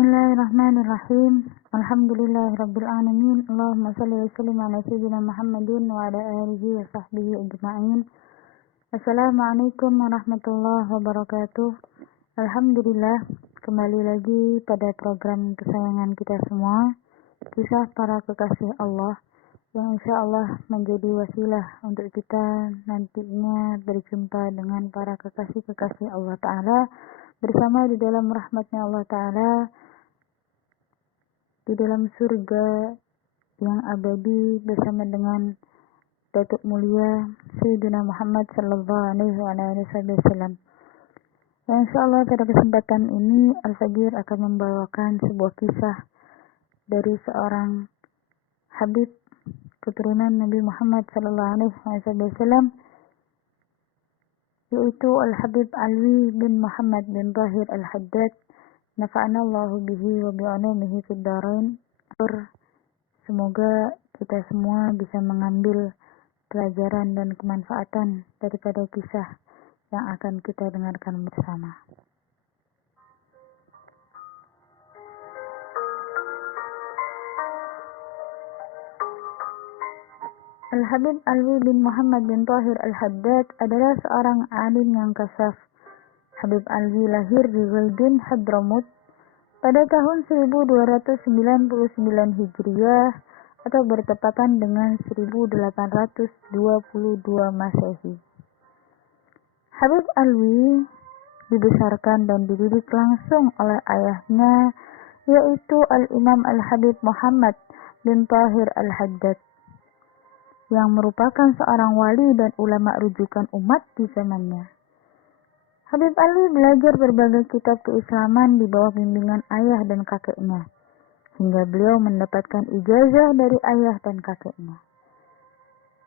Bismillahirrahmanirrahim. Alhamdulillahirabbil alamin. Allahumma shalli wa sallim ala sayyidina Muhammadin wa ala alihi wa sahbihi ajma'in. Assalamualaikum warahmatullahi wabarakatuh. Alhamdulillah, kembali lagi pada program kesayangan kita semua, kisah para kekasih Allah, yang insya Allah menjadi wasilah untuk kita nantinya berjumpa dengan para kekasih-kekasih Allah Ta'ala bersama di dalam rahmatnya Allah Ta'ala di dalam surga yang abadi bersama dengan Datuk Mulia Sayyidina Muhammad sallallahu alaihi wasallam. Insya Allah pada kesempatan ini Al-Fajir akan membawakan sebuah kisah dari seorang Habib keturunan Nabi Muhammad sallallahu alaihi wasallam, yaitu Al-Habib Alwi bin Muhammad bin Tahir Al-Haddad, nafa'anallahu bihi wa bi'ulumihi fid dharain. Semoga kita semua bisa mengambil pelajaran dan kemanfaatan daripada kisah yang akan kita dengarkan bersama. Al-Habib Alwi bin Muhammad bin Tahir Al-Haddad adalah seorang alim yang kasaf. Habib Alwi lahir di Ghaidin, Hadramut pada tahun 1299 Hijriah atau bertepatan dengan 1822 Masehi. Habib Alwi dibesarkan dan dididik langsung oleh ayahnya, yaitu Al-Imam Al-Habib Muhammad bin Tahir Al-Haddad, yang merupakan seorang wali dan ulama rujukan umat di zamannya. Habib Alwi belajar berbagai kitab keislaman di bawah bimbingan ayah dan kakeknya, hingga beliau mendapatkan ijazah dari ayah dan kakeknya.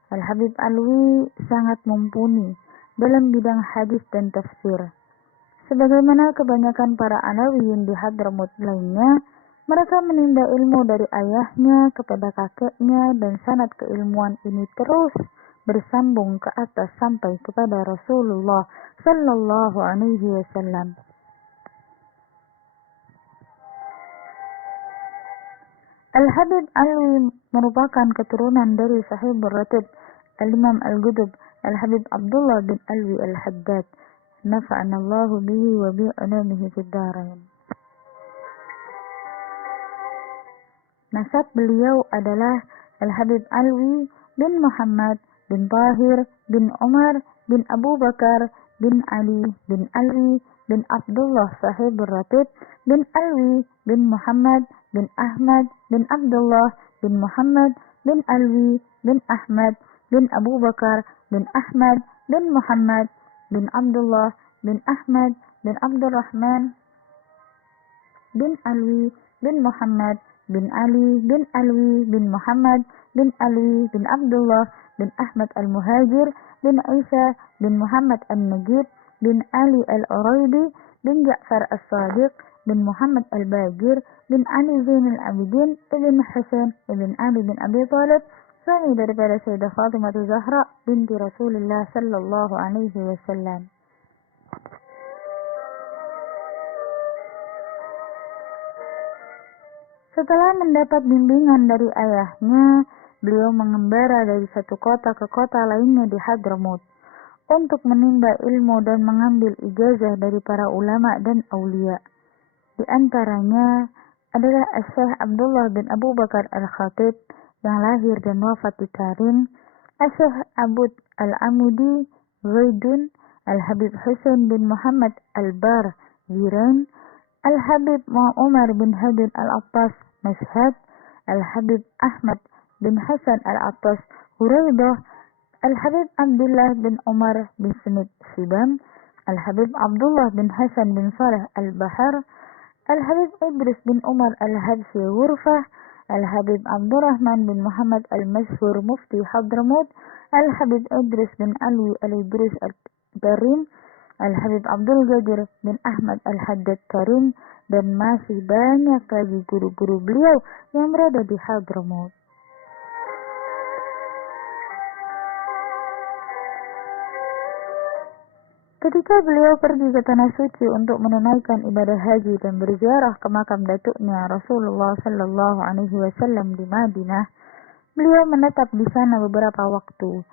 Al-Habib Alwi sangat mumpuni dalam bidang hadis dan tafsir. Sebagaimana kebanyakan para Alawiyin di Hadramut lainnya, mereka menimba ilmu dari ayahnya kepada kakeknya, dan sanad keilmuan ini terus bersambung ke atas sampai kepada Rasulullah sallallahu alaihi wasallam. Al-Habib Alwi merupakan keturunan dari Sahibur Ratib Al-Imam Al-Qutb Al-Habib Abdullah bin Alwi Al-Haddad, nafa'anallahu bihi wa bi'ulumihi fid dharain. Nasab beliau adalah Al-Habib Alwi bin Muhammad bin Tahir bin Umar bin Abu Bakar bin Ali bin Alwi bin Abdullah Sahibur Ratib bin Alwi bin Muhammad bin Ahmad bin Abdullah bin Muhammad bin Alwi bin Ahmad bin Abu Bakar bin Ahmad bin Muhammad bin Abdullah bin Ahmad bin Abdurrahman bin Alwi bin Muhammad bin Ali bin Alwi bin Muhammad bin Alwi bin Abdullah bin Ahmad Al-Muhajir bin Isa bin Muhammad Al-Najib bin Ali Al-Uraibi bin Ja'far As-Sadiq bin Muhammad Al-Baqir bin Ali Zainul Abidin bin Hasan bin Ali bin Abi Thalib, suami daripada Sayyidah Fatimah Zahra binti Rasulullah sallallahu alaihi wasallam. Setelah mendapat bimbingan dari ayahnya, beliau mengembara dari satu kota ke kota lainnya di Hadramut untuk menimba ilmu dan mengambil ijazah dari para ulama dan aulia. Di antaranya adalah Syekh Abdullah bin Abu Bakar Al-Khatib yang lahir dan wafat di Tarim, Syekh Abud Al-Amudi Ghaidun, Al-Habib Husain bin Muhammad Al-Bar Ziran, Al-Habib Umar bin Hadin Al-Attas Mashhad, Al-Habib Ahmad bin Hasan Al-Attas Huraidah, Al-Habib Abdullah bin Umar bin Smith Shibam, Al-Habib Abdullah bin Hasan bin Saleh Al-Bahar, Al-Habib Idris bin Umar Al-Habsi Ghurfah, Al-Habib Abdurrahman bin Muhammad Al-Mashhur Mufti Hadramut, Al-Habib Idris bin Alwi Al-Idris Al-Darim, Al-Habib Abdul Qadir bin Ahmad Al-Haddad Karim, dan masih banyak lagi guru-guru beliau yang berada di Hadramut. Ketika beliau pergi ke Tanah Suci untuk menunaikan ibadah haji dan berziarah ke makam datuknya Rasulullah Shallallahu Alaihi Wasallam di Madinah, beliau menetap di sana beberapa waktu,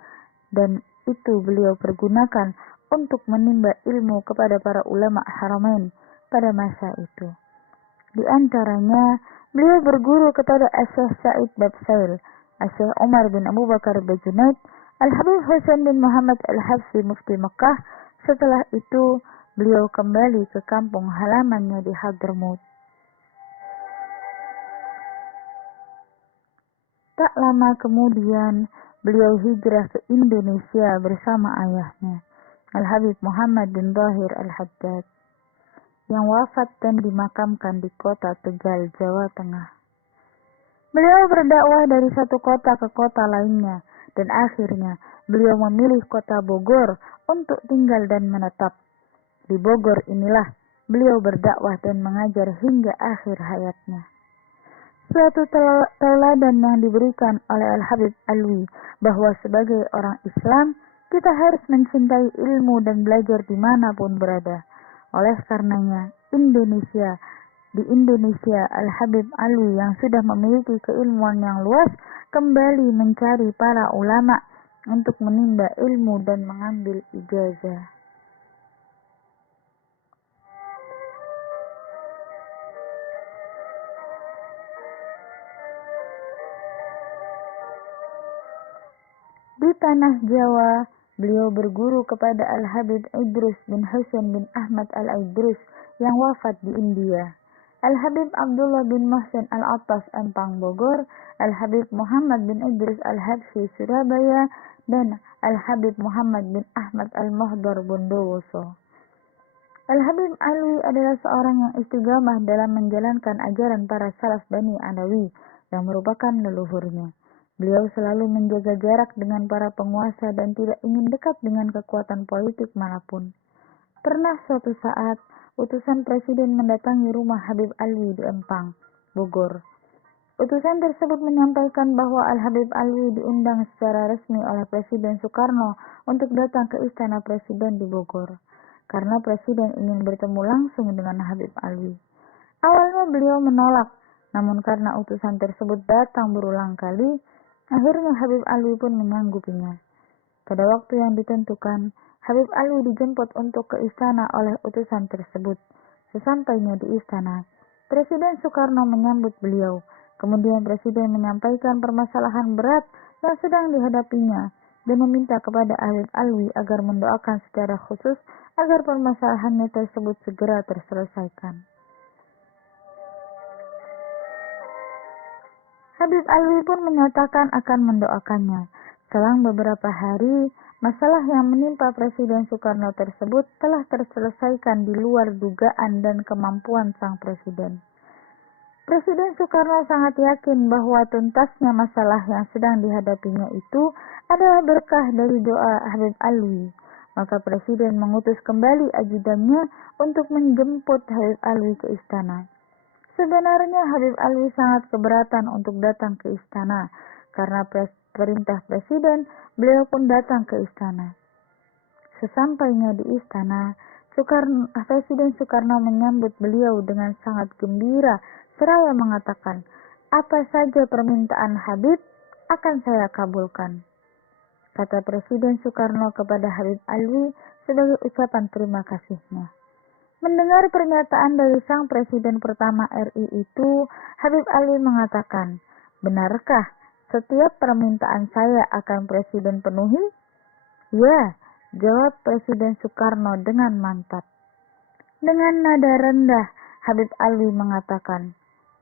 dan itu beliau pergunakan untuk menimba ilmu kepada para ulama Haramain pada masa itu. Di antaranya, beliau berguru kepada Syekh Sa'id Babsail, Syekh Umar bin Abu Bakar Bajunaid, Al-Habib Husain bin Muhammad Al-Habsyi Mufti Mekah. Setelah itu, beliau kembali ke kampung halamannya di Hadramaut. Tak lama kemudian, beliau hijrah ke Indonesia bersama ayahnya, Al-Habib Muhammad bin Tahir Al-Haddad, yang wafat dan dimakamkan di kota Tegal, Jawa Tengah. Beliau berdakwah dari satu kota ke kota lainnya, dan akhirnya beliau memilih kota Bogor untuk tinggal dan menetap. Di Bogor inilah beliau berdakwah dan mengajar hingga akhir hayatnya. Suatu tauladan yang diberikan oleh Al-Habib Alwi bahwa sebagai orang Islam kita harus mencintai ilmu dan belajar dimanapun berada. Oleh karenanya, di Indonesia, Al-Habib Alwi yang sudah memiliki keilmuan yang luas kembali mencari para ulama untuk menimba ilmu dan mengambil ijazah. Di tanah Jawa, beliau berguru kepada Al-Habib Idrus bin Husain bin Ahmad Al-Idrus yang wafat di India, Al-Habib Abdullah bin Muhsin Al-Attas Empang Bogor, Al-Habib Muhammad bin Idrus Al-Habsyi Surabaya, dan Al-Habib Muhammad bin Ahmad Al-Muhdar Bondowoso. Al-Habib Alwi adalah seorang yang istiqamah dalam menjalankan ajaran para salaf Bani Alawi yang merupakan leluhurnya. Beliau selalu menjaga jarak dengan para penguasa dan tidak ingin dekat dengan kekuatan politik manapun. Pernah suatu saat, utusan presiden mendatangi rumah Habib Alwi di Empang, Bogor. Utusan tersebut menyampaikan bahwa Al-Habib Alwi diundang secara resmi oleh Presiden Soekarno untuk datang ke Istana Presiden di Bogor, karena Presiden ingin bertemu langsung dengan Habib Alwi. Awalnya beliau menolak, namun karena utusan tersebut datang berulang kali, akhirnya Habib Alwi pun menyanggupinya. Pada waktu yang ditentukan, Habib Alwi dijemput untuk ke istana oleh utusan tersebut. Sesampainya di istana, Presiden Soekarno menyambut beliau. Kemudian Presiden menyampaikan permasalahan berat yang sedang dihadapinya dan meminta kepada Habib Alwi agar mendoakan secara khusus agar permasalahannya tersebut segera terselesaikan. Habib Alwi pun menyatakan akan mendoakannya. Selang beberapa hari, masalah yang menimpa Presiden Soekarno tersebut telah terselesaikan di luar dugaan dan kemampuan sang presiden. Presiden Soekarno sangat yakin bahwa tuntasnya masalah yang sedang dihadapinya itu adalah berkah dari doa Habib Alwi. Maka Presiden mengutus kembali ajudannya untuk menjemput Habib Alwi ke istana. Sebenarnya Habib Alwi sangat keberatan untuk datang ke istana, karena perintah Presiden, beliau pun datang ke istana. Sesampainya di istana, Presiden Soekarno menyambut beliau dengan sangat gembira, seraya mengatakan, "Apa saja permintaan Habib akan saya kabulkan," kata Presiden Soekarno kepada Habib Alwi sebagai ucapan terima kasihnya. Mendengar pernyataan dari sang presiden pertama RI itu, Habib Alwi mengatakan, "Benarkah setiap permintaan saya akan presiden penuhi?" "Ya," jawab Presiden Soekarno dengan mantap. Dengan nada rendah, Habib Alwi mengatakan,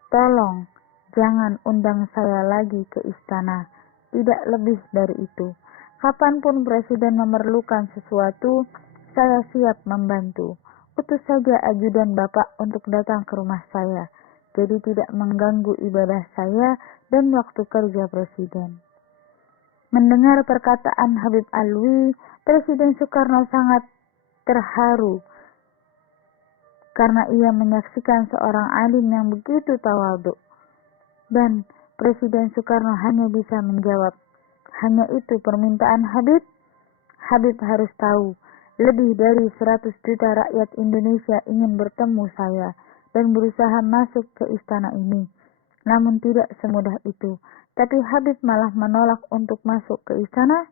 "Tolong, jangan undang saya lagi ke istana, tidak lebih dari itu. Kapanpun presiden memerlukan sesuatu, saya siap membantu. Utus saja ajudan Bapak untuk datang ke rumah saya, jadi tidak mengganggu ibadah saya dan waktu kerja presiden." Mendengar perkataan Habib Alwi, Presiden Soekarno sangat terharu karena ia menyaksikan seorang alim yang begitu tawadhu. Dan Presiden Soekarno hanya bisa menjawab, "Hanya itu permintaan Habib? Habib harus tahu, Lebih dari 100 juta rakyat Indonesia ingin bertemu saya dan berusaha masuk ke istana ini. Namun tidak semudah itu. Tapi Habib malah menolak untuk masuk ke istana.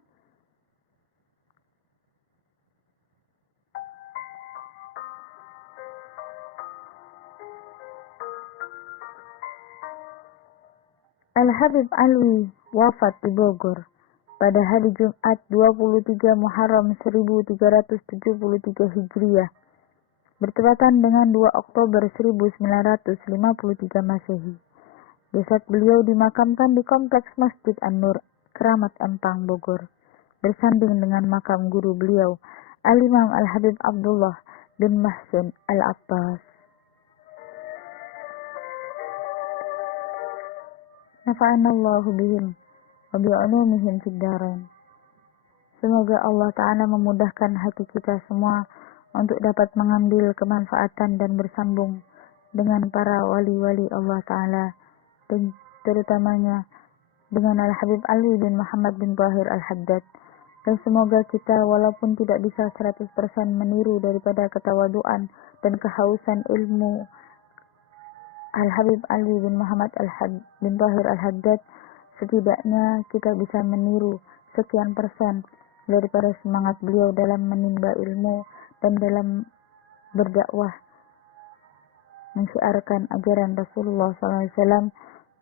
Al-Habib Alwi wafat di Bogor pada hari Jumat 23 Muharram 1373 Hijriah, bertepatan dengan 2 Oktober 1953 Masehi. Jasad beliau dimakamkan di Kompleks Masjid An-Nur, Keramat Empang, Bogor, bersanding dengan makam guru beliau, Al-Imam Al-Habib Abdullah bin Mahsin Al-Abbas. Nafa'anallahu bihim wa bi'ulumihim fid darain. Semoga Allah Ta'ala memudahkan hati kita semua untuk dapat mengambil kemanfaatan dan bersambung dengan para wali-wali Allah Ta'ala, dan terutamanya dengan Al-Habib Ali bin Muhammad bin Tahir Al-Haddad. Dan semoga kita walaupun tidak bisa 100% meniru daripada ketawaduan dan kehausan ilmu Al-Habib Ali bin Muhammad bin Tahir Al-Haddad, setidaknya kita bisa meniru sekian persen daripada semangat beliau dalam menimba ilmu dan dalam berdakwah, mensiarkan ajaran Rasulullah SAW,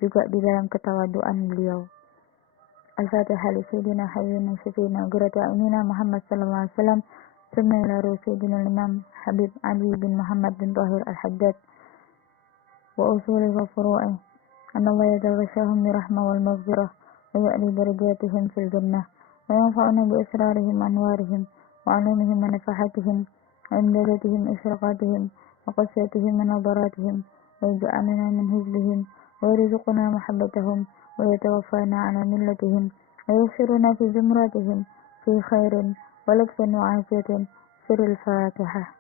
juga di dalam ketawaduan beliau. Al-Fatihah li Sayyidina Habibina Syafi'ina Gurata Aminina Muhammad sallallahu alaihi wasallam. Summa ila Sayyidina Imam Habib Ali bin Muhammad bin Tahir Al-Haddad wa usuli wa furu'i. Anna Allah yataghashahum birahmah wal maghfirah wa ya'li darajatihim fil jannah wa yanfa'una bi asrarihim anwarihim wa alumihim wa nafahatihim wa imdadatihim isyraqatihim wa qasiyatihim wa nadaratihim wa yaj'aluna min hizbihim wa yarzuquna mahabbatahum wa yatawaffana ala millatihim wa yusiruna fi zumratihim fi khairin wa lutfin wa afiyatin. Suril Fatihah.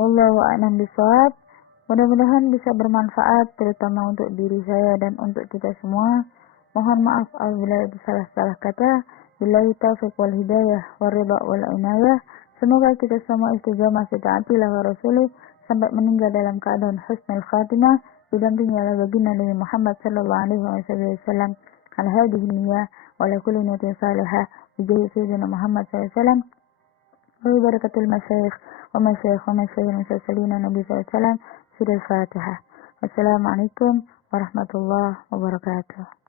Wallahu a'lam bishawab. Mudah-mudahan bisa bermanfaat, terutama untuk diri saya dan untuk kita semua. Mohon maaf apabila ada salah-salah kata. Billahi taufiq wal hidayah wal ridha wal inayah. Semoga kita semua istiqamah ta'atillah wa rasulih sampai meninggal dalam keadaan husnul khatimah, didampingi oleh baginda Nabi Muhammad sallallahu alaihi wasallam. Al-hadihi niyah wa la kulli niyatin salihah bi sayyidina Muhammad sallallahu alaihi wasallam. وبركة المشايخ ومشايخ المرسلين النبي صلى الله عليه وسلم. سورة الفاتحة. والسلام عليكم ورحمة الله وبركاته.